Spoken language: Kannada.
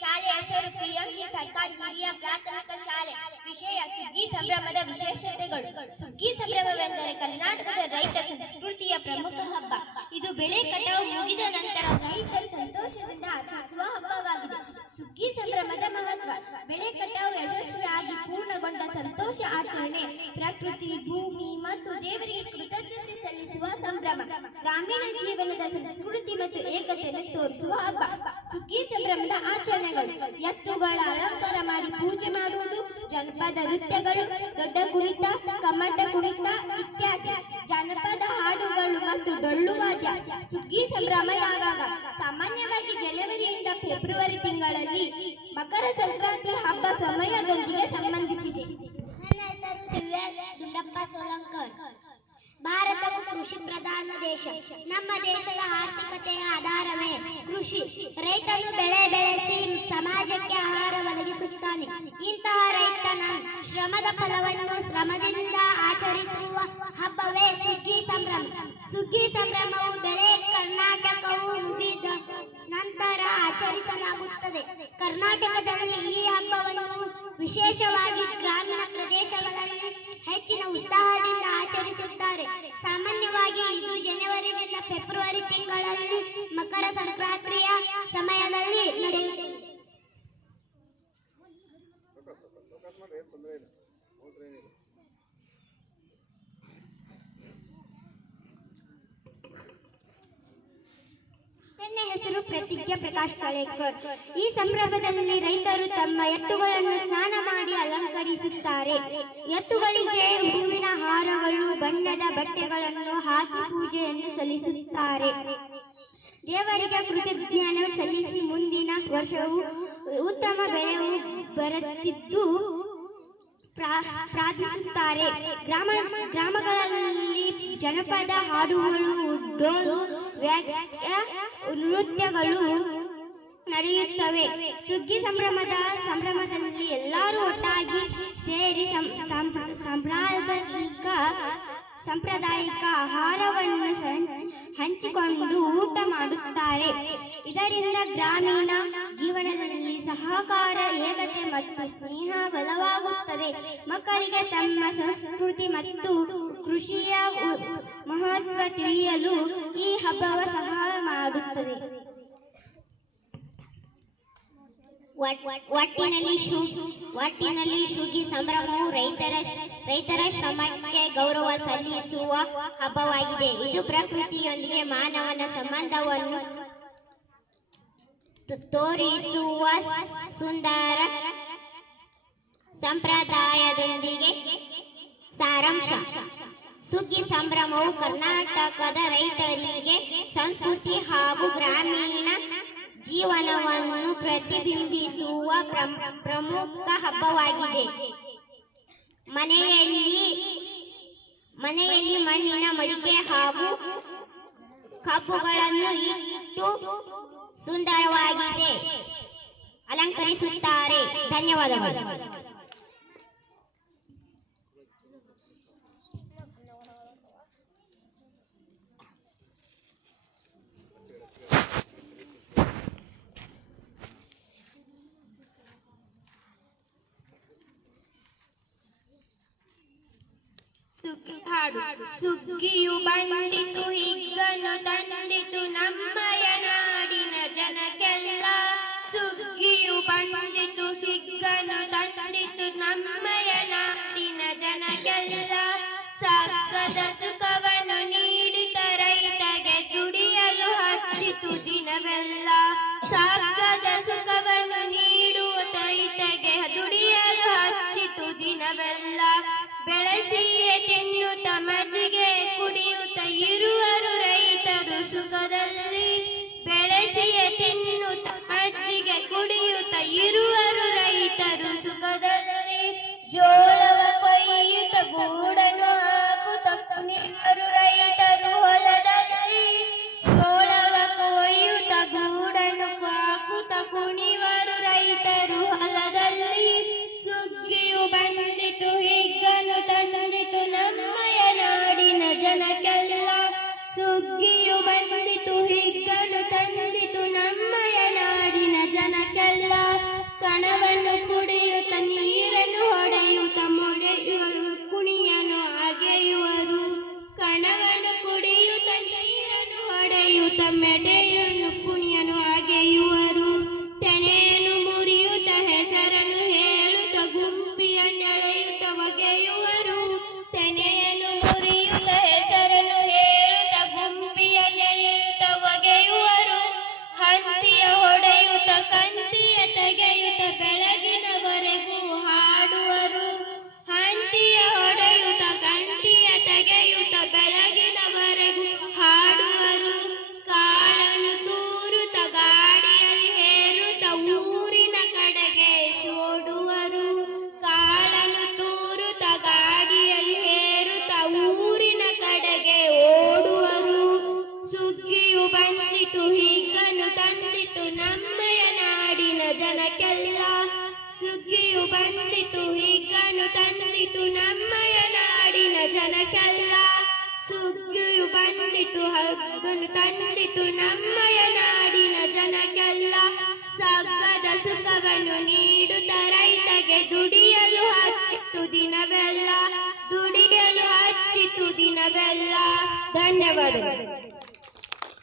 ಶಾಲೆ ಹೆಸರು ಪಿಎಂಜಿ ಸರ್ಕಾರಿ ಹಿರಿಯ ಪ್ರಾಥಮಿಕ ಶಾಲೆ. ವಿಷಯ ಸುಗ್ಗಿ ಸಂಭ್ರಮದ ವಿಶೇಷತೆಗಳು. ಸುಗ್ಗಿ ಸಂಭ್ರಮವೆಂದರೆ ಕರ್ನಾಟಕದ ರೈತ ಸಂಸ್ಕೃತಿಯ ಪ್ರಮುಖ ಹಬ್ಬ. ಇದು ಬೆಳೆ ಕಟಾವು ಮುಗಿದ ನಂತರ ರೈತರು ಸಂತೋಷದಿಂದ ಆಚರಿಸುವ ಹಬ್ಬವಾಗಿದೆ. ಸುಗ್ಗಿ ಸಂಭ್ರಮದ ಮಹತ್ವ: ಬೆಳೆ ಕಟಾವು ಯಶಸ್ವಿಯಾಗಿ ಪೂರ್ಣಗೊಂಡ ಸಂತೋಷ ಆಚರಣೆ, ಪ್ರಕೃತಿ, ಭೂಮಿ ಮತ್ತು ದೇವರಿಗೆ ಕೃತಜ್ಞತೆ ಸಲ್ಲಿಸುವ ಸಂಭ್ರಮ, ಗ್ರಾಮೀಣ ಜೀವನದ ಸಂಸ್ಕೃತಿ ಮತ್ತು ಏಕತೆಯನ್ನು ತೋರಿಸುವ ಹಬ್ಬ. ಸುಗ್ಗಿ ಸಂಭ್ರಮದ ಆಚರಣೆಗಳು: ಎತ್ತುಗಳ ಅಲಂಕಾರ ಮಾಡಿ ಪೂಜೆ ಮಾಡುವುದು, ಜನಪದ ನೃತ್ಯಗಳು, ದೊಡ್ಡ ಕುಣಿತ, ಕಮ್ಮಟ ಕುಣಿತ ಇತ್ಯಾದಿ, ಜನಪದ ಹಾಡುಗಳು ಮತ್ತು ಡೊಳ್ಳು ವಾದ್ಯ. ಸುಗ್ಗಿ ಸಂಭ್ರಮ ಯಾವಾಗ? ಸಾಮಾನ್ಯವಾಗಿ ಜನವರಿಯಿಂದ ಫೆಬ್ರವರಿ ತಿಂಗಳಲ್ಲಿ ಮಕರ ಸಂಕ್ರಾಂತಿ ಹಬ್ಬ ಸಮಯದೊಂದಿಗೆ ಸಂಬಂಧಿಸಿದೆ. ನನ್ನ ಹೆಸರು ದಿವ್ಯಾ ದುಂಡಪ್ಪ ಸೋಲಂಕರ್. ಭಾರತವು ಕೃಷಿ ಪ್ರಧಾನ ದೇಶ. ನಮ್ಮ ದೇಶದ ಆರ್ಥಿಕತೆಯ ಆಧಾರವೇ ಕೃಷಿ. ರೈತನು ಬೆಳೆ ಬೆಳೆಸಿ ಸಮಾಜಕ್ಕೆ ಆಹಾರ ಒದಗಿಸುತ್ತಾನೆ. ಇಂತಹ ರೈತನ ಶ್ರಮದ ಫಲವನ್ನು ಶ್ರಮದಿಂದ ಆಚರಿಸುವ ಹಬ್ಬವೇ ಸುಗ್ಗಿ ಸಂಭ್ರಮ. ಸುಗ್ಗಿ ಸಂಭ್ರಮವು ಬೆಳೆ ಕರ್ನಾಟಕವು ಮುಗಿದ ನಂತರ ಆಚರಿಸಲಾಗುತ್ತದೆ. ಕರ್ನಾಟಕದಲ್ಲಿ ಈ ಹಬ್ಬವನ್ನು ವಿಶೇಷವಾಗಿ ಗ್ರಾಮೀಣ ಪ್ರದೇಶಗಳಲ್ಲಿ ಹೆಚ್ಚಿನ ಉತ್ಸಾಹದಿಂದ ಆಚರಿಸುತ್ತಾರೆ. ಸಾಮಾನ್ಯವಾಗಿ ಇದು ಜನವರಿಯಿಂದ ಫೆಬ್ರವರಿ ತಿಂಗಳಲ್ಲಿ ಮಕರ ಸಂಕ್ರಾಂತಿಯ ಸಮಯದಲ್ಲಿ ನಡೆಯುತ್ತದೆ. ನನ್ನ ಹೆಸರು ಪ್ರತಿಜ್ಞಾ ಪ್ರಕಾಶ್ ಕಳೇಕರ್. ಈ ಸಂಭ್ರಮದಲ್ಲಿ ರೈತರು ತಮ್ಮ ಎತ್ತುಗಳನ್ನು ಸ್ನಾನ ಮಾಡಿ ಅಲಂಕರಿಸುತ್ತಾರೆ. ಎತ್ತುಗಳಿಗೆ ಹೂವಿನ ಹಾರಗಳು, ಬಣ್ಣದ ಬಟ್ಟೆಗಳನ್ನು ಹಾಕಿ ಪೂಜೆಯನ್ನು ಸಲ್ಲಿಸುತ್ತಾರೆ. ದೇವರಿಗೆ ಕೃತಜ್ಞತೆ ಸಲ್ಲಿಸಿ ಮುಂದಿನ ವರ್ಷವು ಉತ್ತಮ ಬೆಳೆಯು ಬರುತ್ತಿದ್ದು ಪ್ರಾರ್ಥಿಸುತ್ತಾರೆ. ಗ್ರಾಮಗಳಲ್ಲಿ ಜನಪದ ಹಾಡುಗಳು, ಡೋಲು ನೃತ್ಯಗಳು ನಡೆಯುತ್ತವೆ. ಸುಗ್ಗಿ ಸಂಭ್ರಮದಲ್ಲಿ ಎಲ್ಲರೂ ಒಟ್ಟಾಗಿ ಸೇರಿ ಸಾಂಪ್ರದಾಯಿಕ ಆಹಾರವನ್ನು ಹಂಚಿಕೊಂಡು ಊಟ ಮಾಡುತ್ತಾರೆ. ಇದರಿಂದ ಗ್ರಾಮೀಣ ಜೀವನದಲ್ಲಿ ಸಹಕಾರ, ಏಕತೆ ಮತ್ತು ಸ್ನೇಹ ಬಲವಾಗುತ್ತದೆ. ಮಕ್ಕಳಿಗೆ ತಮ್ಮ ಸಂಸ್ಕೃತಿ ಮತ್ತು ಕೃಷಿಯ ಮಹತ್ವ ತಿಳಿಯಲು ಈ ಹಬ್ಬವು ಸಹಾಯ ಮಾಡುತ್ತದೆ. ಒಟ್ಟಿನಲ್ಲಿ ಸುಗ್ಗಿ ಸಂಭ್ರಮವು ರೈತರ ಶ್ರಮಕ್ಕೆ ಗೌರವ ಸಲ್ಲಿಸುವ ಹಬ್ಬವಾಗಿದೆ. ಇದು ಪ್ರಕೃತಿಯೊಂದಿಗೆ ಮಾನವನ ಸಂಬಂಧವನ್ನು ತೋರಿಸುವ ಸುಂದರ ಸಂಪ್ರದಾಯದೊಂದಿಗೆ ಸಾರಾಂಶ. ಸುಗ್ಗಿ ಸಂಭ್ರಮವು ಕರ್ನಾಟಕದ ರೈತರಿಗೆ ಸಂಸ್ಕೃತಿ ಹಾಗೂ ಗ್ರಾಮೀಣ ಜೀವನವನ್ನು ಪ್ರತಿಬಿಂಬಿಸುವ ಪ್ರಮುಖ ಹಬ್ಬವಾಗಿದೆ. ಮನೆಯಲ್ಲಿ ಮಣ್ಣಿನ ಮಡಿಕೆ ಹಾಗೂ ಕಬ್ಬುಗಳನ್ನು ಇಟ್ಟು ಸುಂದರವಾಗಿ ಅಲಂಕರಿಸುತ್ತಾರೆ. ಧನ್ಯವಾದಗಳು. ಹಾಡು. ಸುಗ್ಗಿಯು ಬಂದಿತು, ಹಿಗ್ಗನ್ನು ತಂದಿತು ನಮ್ಮಯ ನಾಡಿನ ಜನಕ್ಕೆಲ್ಲ. ಸುಗ್ಗಿಯು ಬಂದಿತು, ಹಿಗ್ಗನ್ನು ತಂದಿತು ನಮ್ಮಯ ನಾಡಿನ ಜನಕ್ಕೆಲ್ಲ. ಸಗ್ಗದ ಸುಖವನ್ನು ನೀಡಿದ ರೈತಗೆ ದುಡಿಯಲು ಹಚ್ಚಿತು ದಿನವೆಲ್ಲ. ಸಗ್ಗದ ಸುಖವನ್ನು ನೀಡುವ ರೈತಗೆ ದುಡಿಯಲು ಹಚ್ಚಿತು ದಿನವೆಲ್ಲ. ಬೆಳೆಸಿಯೇ ತಿನ್ನುತ್ತ ಮಜ್ಜಿಗೆ ಕುಡಿಯುತ್ತ ಇರುವರು ರೈತರು ಸುಖದಲ್ಲಿ. ಬೆಳೆಸಿಯೇ ತಿನ್ನುತ್ತ ಮಜ್ಜಿಗೆ ಕುಡಿಯುತ್ತ ಇರುವರು ರೈತರು ಸುಖದಲ್ಲಿ. ಜೋಳವ ಕೊಯ್ಯುತ್ತ ಗೂಡನ್ನು ಹಾಕುತ್ತ ಕುಣಿವರು ರೈತರು ಹೊಲದಲ್ಲಿ. ಜೋಳವ ಕೊಯ್ಯುತ್ತ ಗೂಡನ್ನು ಹಾಕುತ್ತ ಕುಣಿವರು ರೈತರು ಹೊಲದಲ್ಲಿ. ಸುಗ್ಗಿಯು ಬಂದಿತು, ಹಿಗ್ಗನ್ನು ತಂದಿತು ನಮ್ಮಯ ನಾಡಿನ ಜನಕ್ಕೆಲ್ಲ. ಸುಗ್ಗಿಯು ಬಂದಿತು, ಹಿಗ್ಗನ್ನು ತಂದಿತು ನಮ್ಮಯ ನಾಡಿನ ಜನಕ್ಕೆಲ್ಲ. ಸುಗ್ಗಿಯು ಬಂದಿತು ಹಿಗ್ಗನ್ನು ತಂದಿತು ನಮ್ಮಯ ನಾಡಿನ ಜನಕ್ಕೆಲ್ಲ. ಸುಗ್ಗಿಯು ಬಂದಿತು ಹಗ್ಗನ್ನು ತಂದಿತು ನಮ್ಮಯ ನಾಡಿನ ಜನಕ್ಕೆಲ್ಲ. ಸಗ್ಗದ ಸುಖವನ್ನು ನೀಡುತ್ತ ರೈತಗೆ ದುಡಿಯಲು ಹಚ್ಚಿತು ದಿನವೆಲ್ಲ. ದುಡಿಯಲು ಹಚ್ಚಿತು ದಿನವೆಲ್ಲ. ಧನ್ಯವಾದಗಳು.